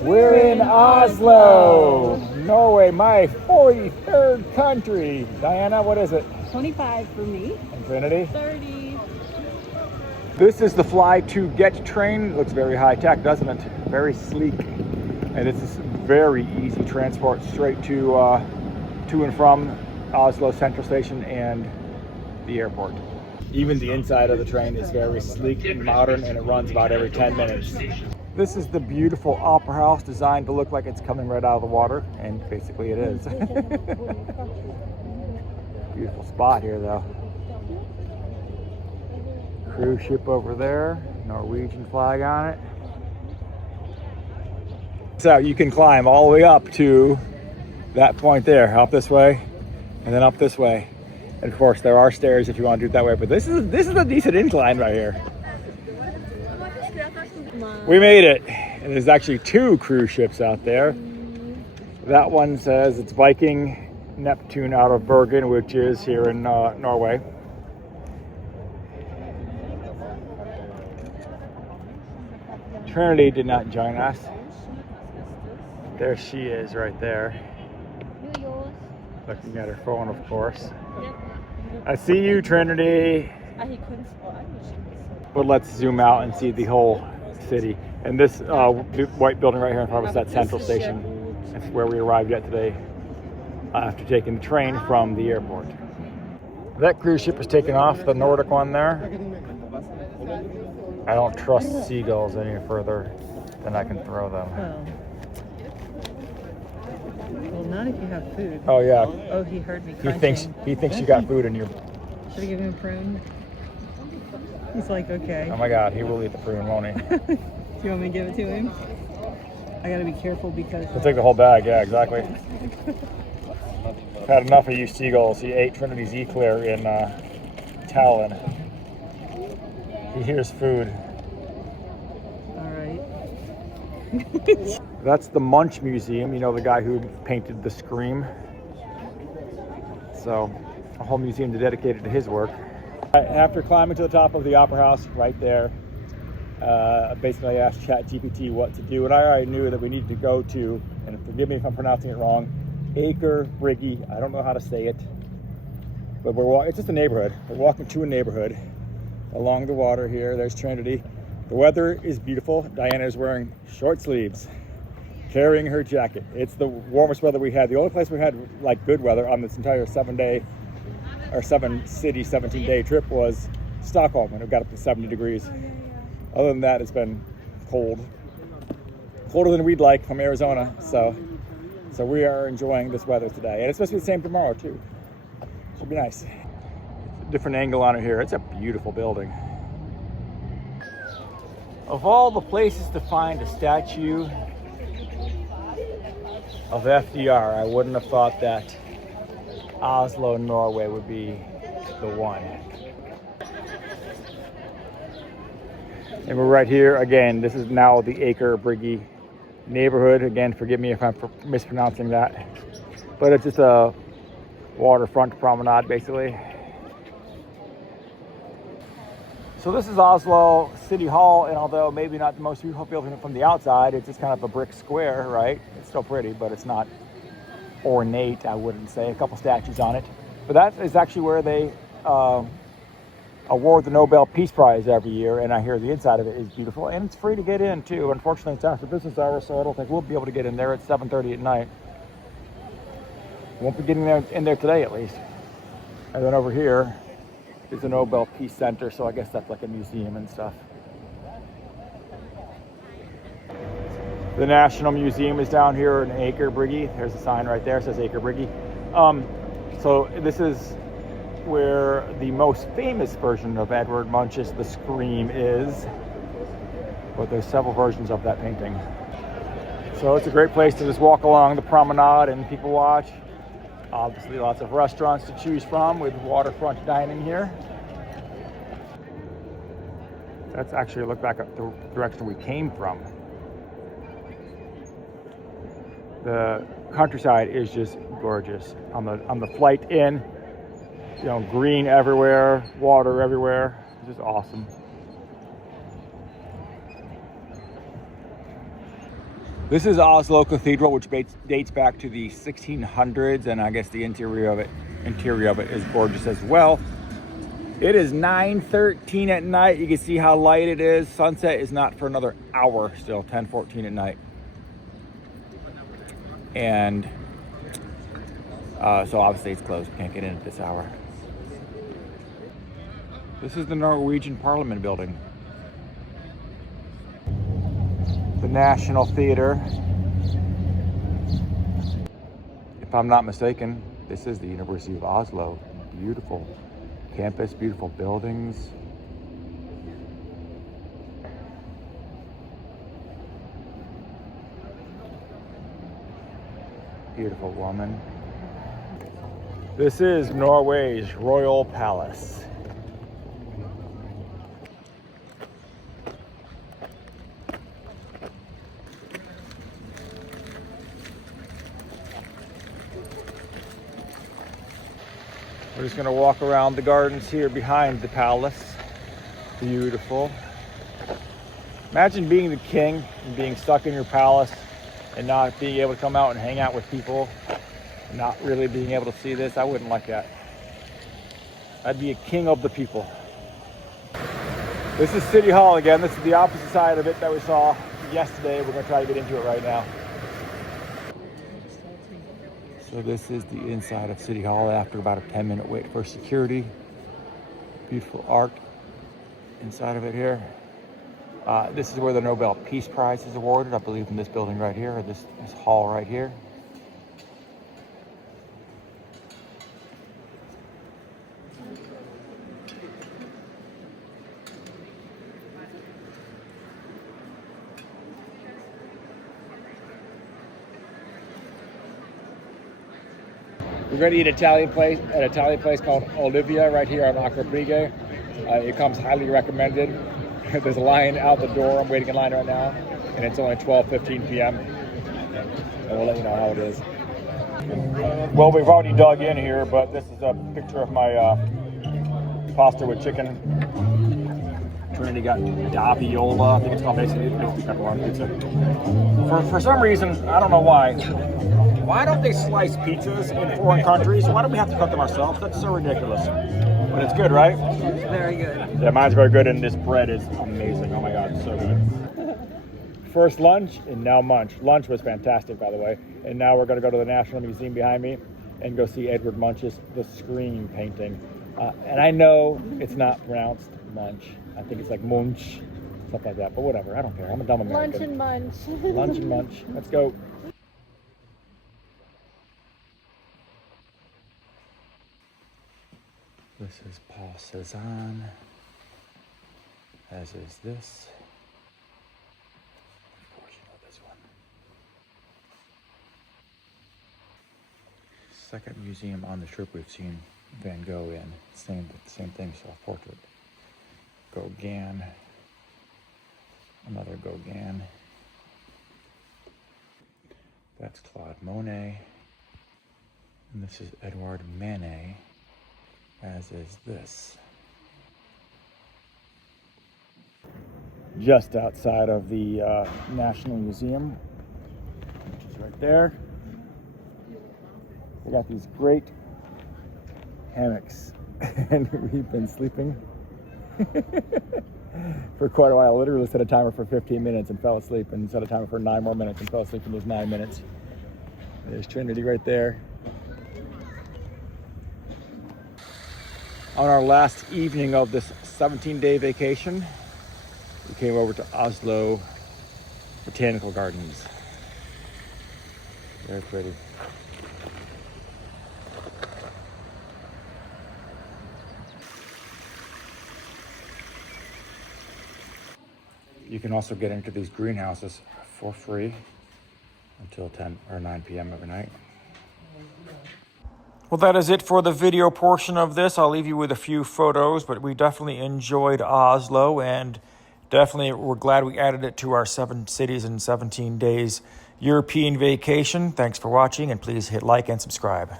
We're in Oslo, Norway, my 43rd country. Diana, what is it? 25 for me. And Trinity? 30. This is the Fly to Get train. It looks very high tech, doesn't it? Very sleek. And it's very easy transport straight to and from Oslo Central Station and the airport. Even the inside of the train is very sleek and modern, and it runs about every 10 minutes. This is the beautiful opera house designed to look like it's coming right out of the water, and basically it is. Beautiful spot here though. Cruise ship over there, Norwegian flag on it. So you can climb all the way up to that point there, up this way, and then up this way. And of course there are stairs if you want to do it that way, but this is a decent incline right here. We made it, and there's actually 2 cruise ships out there. That one says it's Viking Neptune out of Bergen, which is here in Norway. Trinity did not join us. There she is right there. Looking at her phone, of course. I see you, Trinity. But let's zoom out and see the whole city. And this white building right here in front of us, that Central Station. That's where we arrived at today after taking the train from the airport. That cruise ship is taking off, the Nordic one there. I don't trust seagulls any further than I can throw them. Well, not if you have food. Oh yeah. Oh, he heard me crunching. He thinks you got food in your... Should I give him a prune? He's like, okay. Oh my God, he will eat the prune, won't he? Do you want me to give it to him? I gotta be careful because... He'll take the whole bag, yeah, exactly. Had enough of you seagulls. He ate Trinity's eclair in Tallinn. He hears food. All right. That's the Munch Museum, you know, the guy who painted the Scream. So, a whole museum dedicated to his work. After climbing to the top of the Opera House, right there, basically I asked ChatGPT what to do, and I already knew that we needed to go to, and forgive me if I'm pronouncing it wrong, Aker Brygge. I don't know how to say it, but it's just a neighborhood. We're walking to a neighborhood along the water here. There's Trinity. The weather is beautiful. Diana is wearing short sleeves, carrying her jacket. It's the warmest weather we had. The only place we had like good weather on this entire 7-day or 7-city, 17-day trip was Stockholm, and it got up to 70 degrees. Other than that, it's been cold. Colder than we'd like from Arizona. So we are enjoying this weather today. And it's supposed to be the same tomorrow too. Should be nice. Different angle on it here. It's a beautiful building. Of all the places to find a statue of FDR, I wouldn't have thought that Oslo, Norway would be the one. And we're right here again. This is now the Aker Brygge neighborhood. Again, forgive me if I'm mispronouncing that, but it's just a waterfront promenade basically. So this is Oslo City Hall, and although maybe not the most beautiful building from the outside, it's just kind of a brick square, right? It's still pretty, but it's not ornate, I wouldn't say. A couple statues on it. But that is actually where they award the Nobel Peace Prize every year, and I hear the inside of it is beautiful, and it's free to get in too. Unfortunately, it's after business hours, so I don't think we'll be able to get in there at 7:30 at night. Won't be getting in there today at least. And then over here is the Nobel Peace Center, so I guess that's like a museum and stuff. The National Museum is down here in Aker Brygge. There's a sign right there, it says Aker Brygge. So this is where the most famous version of Edvard Munch's The Scream is, but there's several versions of that painting. So it's a great place to just walk along the promenade and people watch. Obviously lots of restaurants to choose from with waterfront dining here. Let's actually look back up the direction we came from. The countryside is just gorgeous. On the flight in, you know, green everywhere, water everywhere. It's just awesome. This is Oslo Cathedral, which dates back to the 1600s, and I guess the interior of it is gorgeous as well. It is 9:13 at night. You can see how light it is. Sunset is not for another hour still, 10:14 at night. And so obviously it's closed. Can't get in at this hour. This is the Norwegian Parliament building. The National Theater. If I'm not mistaken, this is the University of Oslo. Beautiful campus, beautiful buildings. Beautiful woman. This is Norway's Royal Palace. We're just gonna walk around the gardens here behind the palace. Beautiful. Imagine being the king and being stuck in your palace and not being able to come out and hang out with people, not really being able to see this. I wouldn't like that. I'd be a king of the people. This is City Hall again. This is the opposite side of it that we saw yesterday. We're gonna try to get into it right now. So this is the inside of City Hall after about a 10-minute wait for security. Beautiful art inside of it here. This is where the Nobel Peace Prize is awarded, I believe in this building right here, or this hall right here. We're going to eat at an Italian place called Olivia right here on Acrobrigge. It comes highly recommended. There's a line out the door. I'm waiting in line right now, and it's only 12:15 p.m. And we'll let you know how it is. Well, we've already dug in here, but this is a picture of my pasta with chicken. Trinity got Daviola, I think it's called, basically pepperoni pizza. For some reason, I don't know why. Why don't they slice pizzas in foreign countries? Why do we have to cut them ourselves? That's so ridiculous. But it's good, right? Very good. Yeah, mine's very good, and this bread is amazing. Oh my God, it's so good. First lunch, and now munch. Lunch was fantastic, by the way. And now we're gonna go to the National Museum behind me and go see Edward Munch's The Scream painting. And I know it's not pronounced munch. I think it's like munch, something like that, but whatever, I don't care. I'm a dumb American. Lunch and munch. Lunch and munch. Let's go. This is Paul Cézanne, as is this. Of course, you know this one. Second museum on the trip we've seen Van Gogh in. Same thing, self-portrait. Gauguin. Another Gauguin. That's Claude Monet. And this is Edouard Manet, as is this. Just outside of the National Museum, which is right there. We got these great hammocks, and we've been sleeping for quite a while. I literally set a timer for 15 minutes and fell asleep, and set a timer for 9 more minutes and fell asleep in those 9 minutes. There's Trinity right there. On our last evening of this 17-day vacation, we came over to Oslo Botanical Gardens. Very pretty. You can also get into these greenhouses for free until 10 or 9 p.m. every night. Well, that is it for the video portion of this. I'll leave you with a few photos, but we definitely enjoyed Oslo, and definitely we're glad we added it to our 7 cities in 17 days European vacation. Thanks for watching, and please hit like and subscribe.